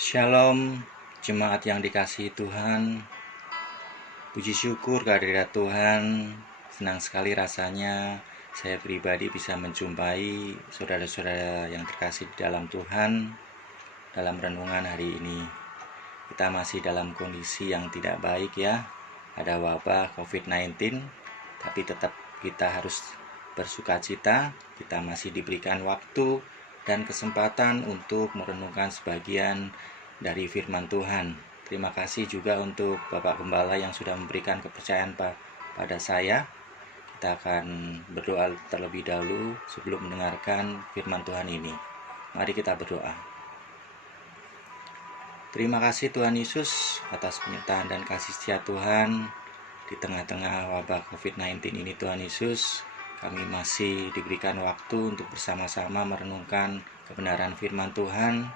Shalom, jemaat yang dikasihi Tuhan. Puji syukur kehadirat Tuhan. Senang sekali rasanya saya pribadi bisa menjumpai saudara-saudara yang terkasih di dalam Tuhan dalam renungan hari ini. Kita masih dalam kondisi yang tidak baik ya. Ada wabah COVID-19, tapi tetap kita harus bersukacita. Kita masih diberikan waktu dan kesempatan untuk merenungkan sebagian dari firman Tuhan. Terima kasih juga untuk Bapak Gembala yang sudah memberikan kepercayaan pada saya. Kita akan berdoa terlebih dahulu sebelum mendengarkan firman Tuhan ini. Mari kita berdoa. Terima kasih Tuhan Yesus atas penyertaan dan kasih setia Tuhan di tengah-tengah wabah COVID-19 ini. Tuhan Yesus, kami masih diberikan waktu untuk bersama-sama merenungkan kebenaran firman Tuhan.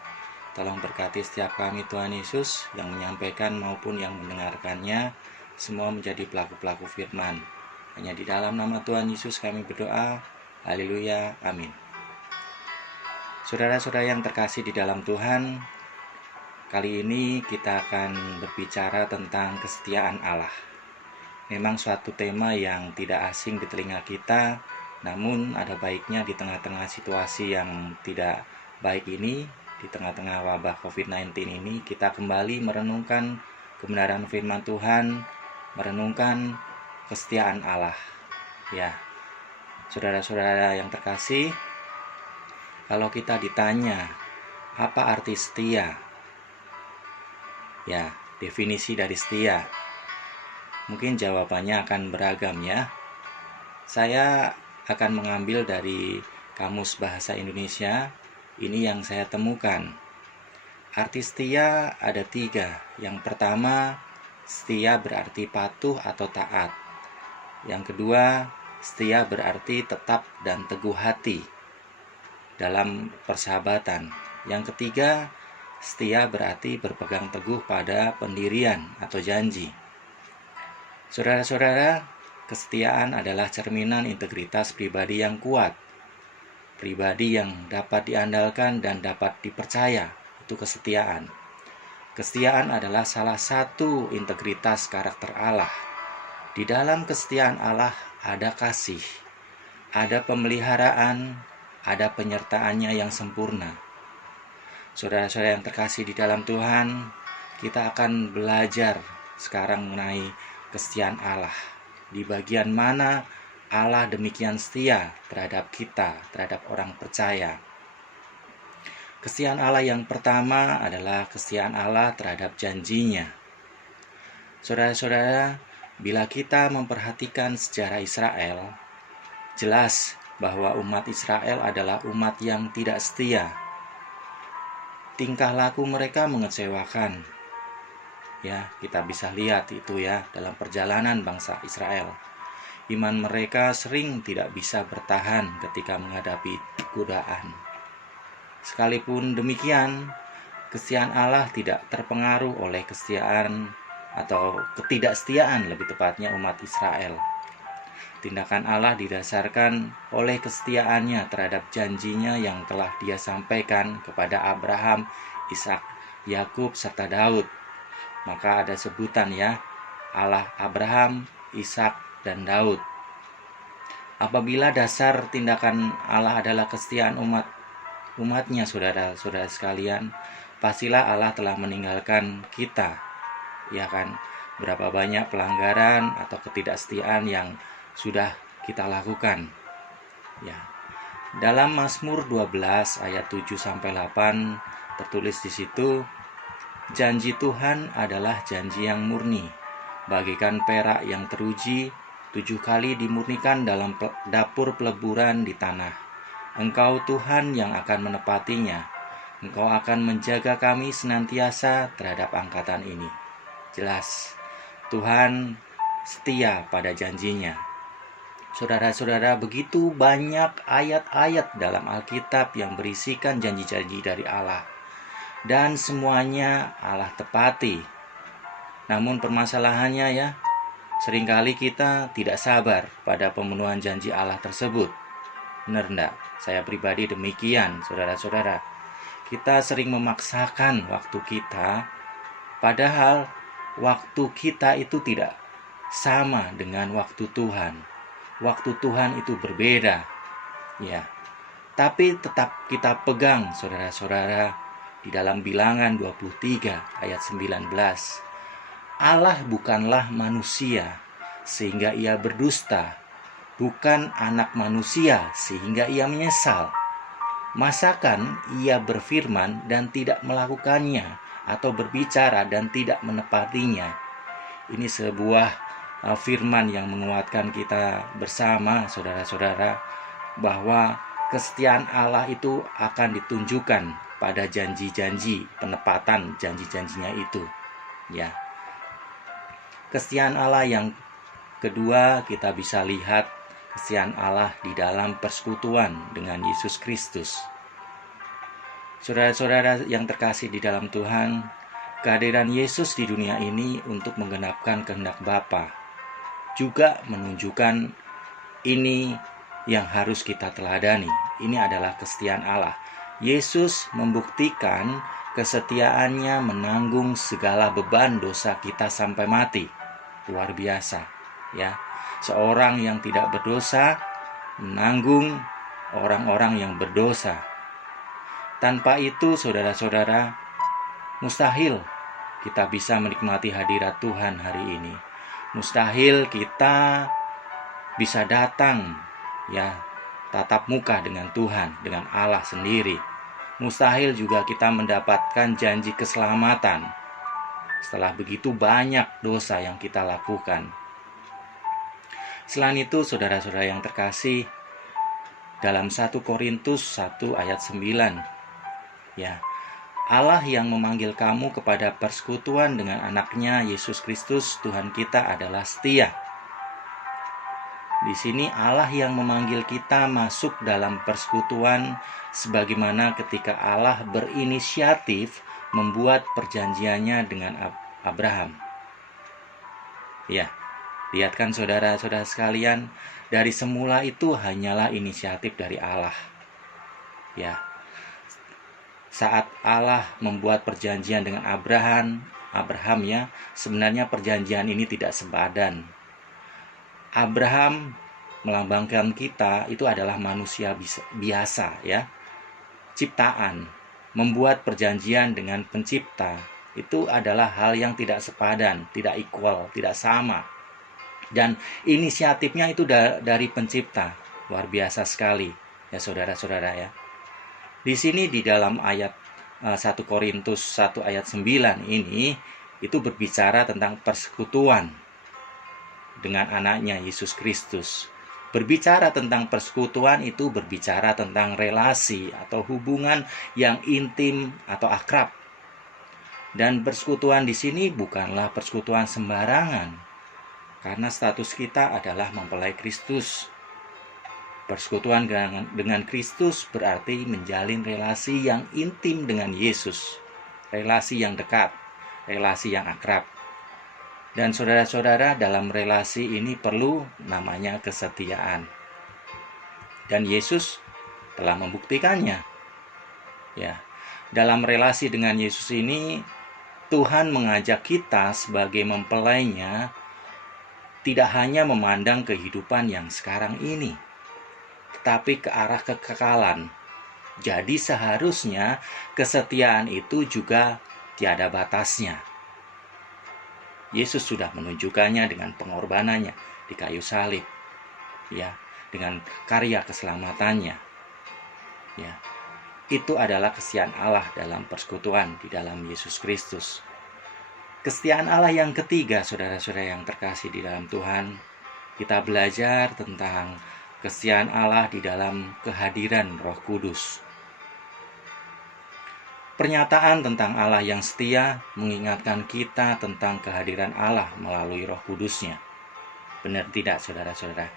Tolong berkati setiap kami Tuhan Yesus yang menyampaikan maupun yang mendengarkannya, semua menjadi pelaku-pelaku firman. Hanya di dalam nama Tuhan Yesus kami berdoa. Haleluya, amin. Saudara-saudara yang terkasih di dalam Tuhan, kali ini kita akan berbicara tentang kesetiaan Allah. Memang suatu tema yang tidak asing di telinga kita, namun ada baiknya di tengah-tengah situasi yang tidak baik ini, di tengah-tengah wabah COVID-19 ini, kita kembali merenungkan kebenaran firman Tuhan, merenungkan kesetiaan Allah. Ya, saudara-saudara yang terkasih, kalau kita ditanya apa arti setia, ya, definisi dari setia, mungkin jawabannya akan beragam ya. Saya akan mengambil dari Kamus Bahasa Indonesia. Ini yang saya temukan. Arti setia ada 3. Yang pertama, setia berarti patuh atau taat. Yang kedua, setia berarti tetap dan teguh hati dalam persahabatan. Yang ketiga, setia berarti berpegang teguh pada pendirian atau janji. Saudara-saudara, kesetiaan adalah cerminan integritas pribadi yang kuat. Pribadi yang dapat diandalkan dan dapat dipercaya, itu kesetiaan. Kesetiaan adalah salah satu integritas karakter Allah. Di dalam kesetiaan Allah ada kasih, ada pemeliharaan, ada penyertaannya yang sempurna. Saudara-saudara yang terkasih di dalam Tuhan, kita akan belajar sekarang mengenai kesetiaan Allah. Di bagian mana Allah demikian setia terhadap kita, terhadap orang percaya. Kesetiaan Allah yang pertama adalah kesetiaan Allah terhadap janjinya. Saudara-saudara, bila kita memperhatikan sejarah Israel, jelas bahwa umat Israel adalah umat yang tidak setia. Tingkah laku mereka mengecewakan. Ya, kita bisa lihat itu ya dalam perjalanan bangsa Israel. Iman mereka sering tidak bisa bertahan ketika menghadapi godaan. Sekalipun demikian, kesetiaan Allah tidak terpengaruh oleh kesetiaan atau ketidaksetiaan lebih tepatnya umat Israel. Tindakan Allah didasarkan oleh kesetiaannya terhadap janjinya yang telah Dia sampaikan kepada Abraham, Ishak, Yakub, serta Daud. Maka ada sebutan ya, Allah Abraham, Ishak, dan Daud. Apabila dasar tindakan Allah adalah kesetiaan umatnya, saudara-saudara sekalian, pastilah Allah telah meninggalkan kita. Ya kan, berapa banyak pelanggaran atau ketidaksetiaan yang sudah kita lakukan. Ya. Dalam Mazmur 12 ayat 7-8 tertulis di situ, janji Tuhan adalah janji yang murni, bagaikan perak yang teruji, 7 kali dimurnikan dalam dapur peleburan di tanah. Engkau Tuhan yang akan menepatinya. Engkau akan menjaga kami senantiasa terhadap angkatan ini. Jelas, Tuhan setia pada janjinya. Saudara-saudara, begitu banyak ayat-ayat dalam Alkitab yang berisikan janji-janji dari Allah. Dan semuanya Allah tepati. Namun permasalahannya ya, seringkali kita tidak sabar pada pemenuhan janji Allah tersebut. Benar enggak? Saya pribadi demikian, saudara-saudara. Kita sering memaksakan waktu kita, padahal waktu kita itu tidak sama dengan waktu Tuhan. Waktu Tuhan itu berbeda, ya. Tapi tetap kita pegang, saudara-saudara, di dalam Bilangan 23 ayat 19. Allah bukanlah manusia sehingga ia berdusta, bukan anak manusia sehingga ia menyesal. Masakan ia berfirman dan tidak melakukannya, atau berbicara dan tidak menepatinya. Ini sebuah firman yang menguatkan kita bersama, saudara-saudara, bahwa kesetiaan Allah itu akan ditunjukkan pada janji-janji, penepatan janji-janjinya itu, ya. Kesetiaan Allah yang kedua, kita bisa lihat kesetiaan Allah di dalam persekutuan dengan Yesus Kristus. Saudara-saudara yang terkasih di dalam Tuhan, kehadiran Yesus di dunia ini untuk menggenapkan kehendak Bapa juga menunjukkan ini yang harus kita teladani. Ini adalah kesetiaan Allah. Yesus membuktikan kesetiaannya menanggung segala beban dosa kita sampai mati. Luar biasa, ya. Seorang yang tidak berdosa menanggung orang-orang yang berdosa. Tanpa itu, saudara-saudara, mustahil kita bisa menikmati hadirat Tuhan hari ini. Mustahil kita bisa datang, ya, tatap muka dengan Tuhan, dengan Allah sendiri. Mustahil juga kita mendapatkan janji keselamatan setelah begitu banyak dosa yang kita lakukan. Selain itu, saudara-saudara yang terkasih, dalam 1 Korintus 1 ayat 9, ya, Allah yang memanggil kamu kepada persekutuan dengan anaknya Yesus Kristus Tuhan kita adalah setia. Di sini Allah yang memanggil kita masuk dalam persekutuan, sebagaimana ketika Allah berinisiatif membuat perjanjiannya dengan Abraham. Ya, lihat kan saudara-saudara sekalian, dari semula itu hanyalah inisiatif dari Allah. Ya, saat Allah membuat perjanjian dengan Abraham, ya, sebenarnya perjanjian ini tidak sepadan. Abraham melambangkan kita itu adalah manusia biasa, ya, ciptaan. Membuat perjanjian dengan pencipta itu adalah hal yang tidak sepadan, tidak equal, tidak sama. Dan inisiatifnya itu dari pencipta. Luar biasa sekali, ya saudara-saudara, ya. Di sini di dalam ayat 1 Korintus 1 ayat 9 ini itu berbicara tentang persekutuan dengan anaknya Yesus Kristus. Berbicara tentang persekutuan itu berbicara tentang relasi atau hubungan yang intim atau akrab. Dan persekutuan di sini bukanlah persekutuan sembarangan, karena status kita adalah mempelai Kristus. Persekutuan dengan Kristus berarti menjalin relasi yang intim dengan Yesus, relasi yang dekat, relasi yang akrab. Dan saudara-saudara, dalam relasi ini perlu namanya kesetiaan. Dan Yesus telah membuktikannya. Ya, dalam relasi dengan Yesus ini, Tuhan mengajak kita sebagai mempelainya tidak hanya memandang kehidupan yang sekarang ini, tetapi ke arah kekekalan. Jadi seharusnya kesetiaan itu juga tiada batasnya. Yesus sudah menunjukkannya dengan pengorbanannya di kayu salib, ya, dengan karya keselamatannya. Ya, itu adalah kesetiaan Allah dalam persekutuan di dalam Yesus Kristus. Kesetiaan Allah yang ketiga, saudara-saudara yang terkasih di dalam Tuhan, kita belajar tentang kesetiaan Allah di dalam kehadiran Roh Kudus. Pernyataan tentang Allah yang setia mengingatkan kita tentang kehadiran Allah melalui Roh Kudus-Nya. Benar tidak, saudara-saudara?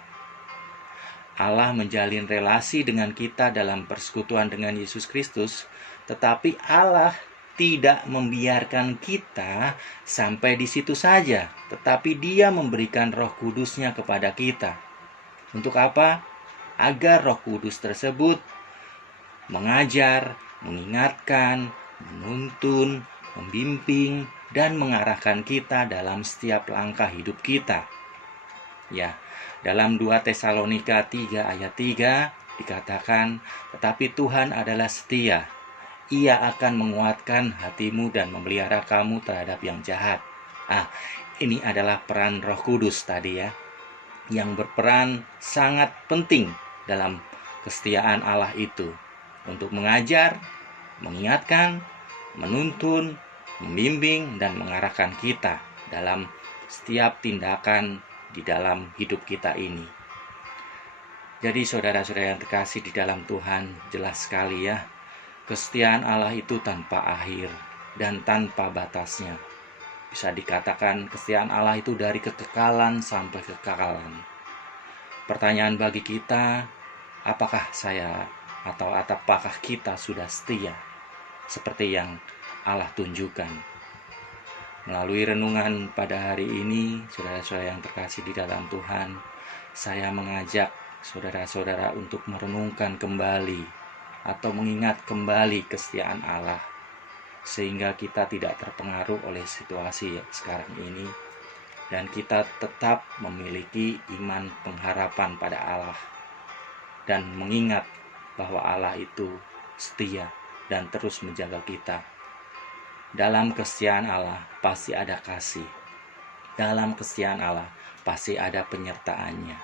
Allah menjalin relasi dengan kita dalam persekutuan dengan Yesus Kristus, tetapi Allah tidak membiarkan kita sampai di situ saja, tetapi Dia memberikan Roh Kudus-Nya kepada kita. Untuk apa? Agar Roh Kudus tersebut mengajar, mengingatkan, menuntun, membimbing, dan mengarahkan kita dalam setiap langkah hidup kita. Ya, dalam 2 Tesalonika 3 ayat 3 dikatakan, tetapi Tuhan adalah setia. Ia akan menguatkan hatimu dan memelihara kamu terhadap yang jahat. Ini adalah peran Roh Kudus tadi ya, yang berperan sangat penting dalam kesetiaan Allah itu untuk mengajar, mengingatkan, menuntun, membimbing, dan mengarahkan kita dalam setiap tindakan di dalam hidup kita ini. Jadi saudara-saudara yang terkasih di dalam Tuhan, jelas sekali ya, kesetiaan Allah itu tanpa akhir dan tanpa batasnya. Bisa dikatakan kesetiaan Allah itu dari kekekalan sampai kekekalan. Pertanyaan bagi kita, apakah saya atau apakah kita sudah setia seperti yang Allah tunjukkan? Melalui renungan pada hari ini, saudara-saudara yang terkasih di dalam Tuhan, saya mengajak saudara-saudara untuk merenungkan kembali atau mengingat kembali kesetiaan Allah, sehingga kita tidak terpengaruh oleh situasi sekarang ini, dan kita tetap memiliki iman pengharapan pada Allah, dan mengingat bahwa Allah itu setia dan terus menjaga kita. Dalam kesetiaan Allah pasti ada kasih. Dalam kesetiaan Allah pasti ada penyertaannya.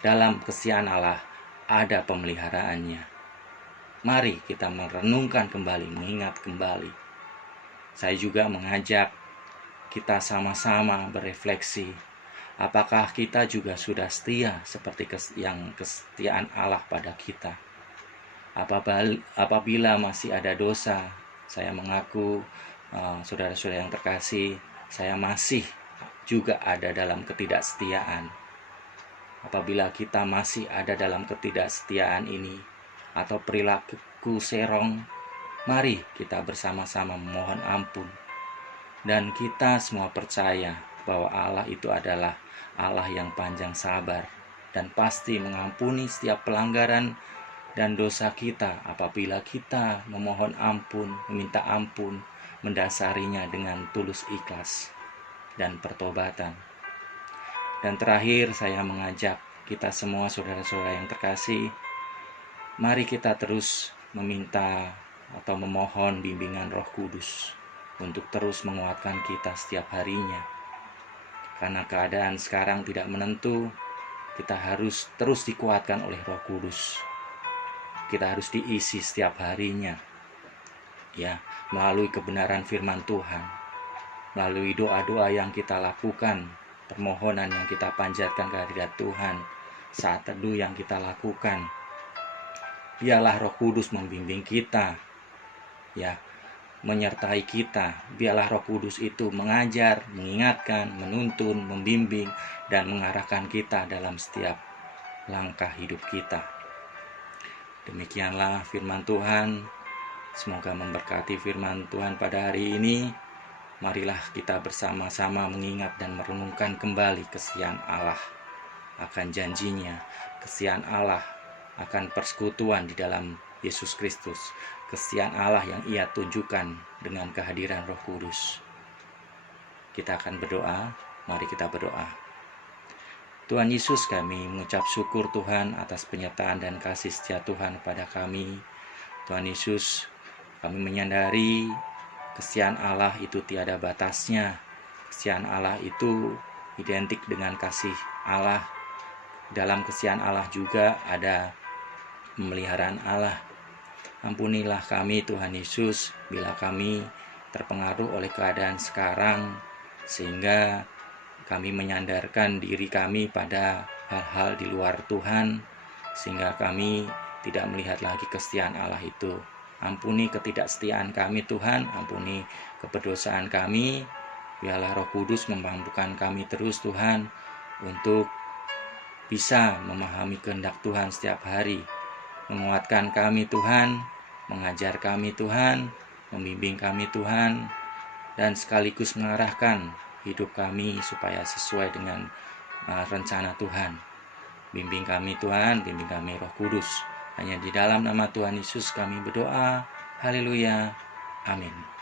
Dalam kesetiaan Allah ada pemeliharaannya. Mari kita merenungkan kembali, mengingat kembali. Saya juga mengajak kita sama-sama berefleksi. Apakah kita juga sudah setia seperti yang kesetiaan Allah pada kita? Apabila masih ada dosa, saya mengaku, saudara-saudara yang terkasih, saya masih juga ada dalam ketidaksetiaan. Apabila kita masih ada dalam ketidaksetiaan ini atau perilaku serong, mari kita bersama-sama memohon ampun. Dan kita semua percaya bahwa Allah itu adalah Allah yang panjang sabar dan pasti mengampuni setiap pelanggaran dan dosa kita apabila kita memohon ampun, meminta ampun, mendasarinya dengan tulus ikhlas dan pertobatan. Dan terakhir saya mengajak kita semua saudara-saudara yang terkasih, mari kita terus meminta atau memohon bimbingan Roh Kudus untuk terus menguatkan kita setiap harinya. Karena keadaan sekarang tidak menentu, kita harus terus dikuatkan oleh Roh Kudus. Kita harus diisi setiap harinya, ya, melalui kebenaran firman Tuhan, melalui doa-doa yang kita lakukan, permohonan yang kita panjatkan ke hadirat Tuhan, saat teduh yang kita lakukan. Biarlah Roh Kudus membimbing kita, ya, menyertai kita. Biarlah Roh Kudus itu mengajar, mengingatkan, menuntun, membimbing, dan mengarahkan kita dalam setiap langkah hidup kita. Demikianlah firman Tuhan. Semoga memberkati firman Tuhan pada hari ini. Marilah kita bersama-sama mengingat dan merenungkan kembali kesetiaan Allah akan janjinya, kesetiaan Allah akan persekutuan di dalam Yesus Kristus, kesetiaan Allah yang Ia tunjukkan dengan kehadiran Roh Kudus. Kita akan berdoa. Mari kita berdoa. Tuhan Yesus, kami mengucap syukur Tuhan atas penyertaan dan kasih setia Tuhan pada kami. Tuhan Yesus, kami menyadari kesetiaan Allah itu tiada batasnya. Kesetiaan Allah itu identik dengan kasih Allah. Dalam kesetiaan Allah juga ada pemeliharaan Allah. Ampunilah kami Tuhan Yesus bila kami terpengaruh oleh keadaan sekarang, sehingga kami menyandarkan diri kami pada hal-hal di luar Tuhan, sehingga kami tidak melihat lagi kesetiaan Allah itu. Ampuni ketidaksetiaan kami Tuhan, ampuni keberdosaan kami. Biarlah Roh Kudus memampukan kami terus Tuhan untuk bisa memahami kehendak Tuhan setiap hari. Menguatkan kami Tuhan, mengajar kami Tuhan, membimbing kami Tuhan, dan sekaligus mengarahkan hidup kami supaya sesuai dengan rencana Tuhan. Bimbing kami Tuhan, bimbing kami Roh Kudus. Hanya di dalam nama Tuhan Yesus kami berdoa. Haleluya. Amin.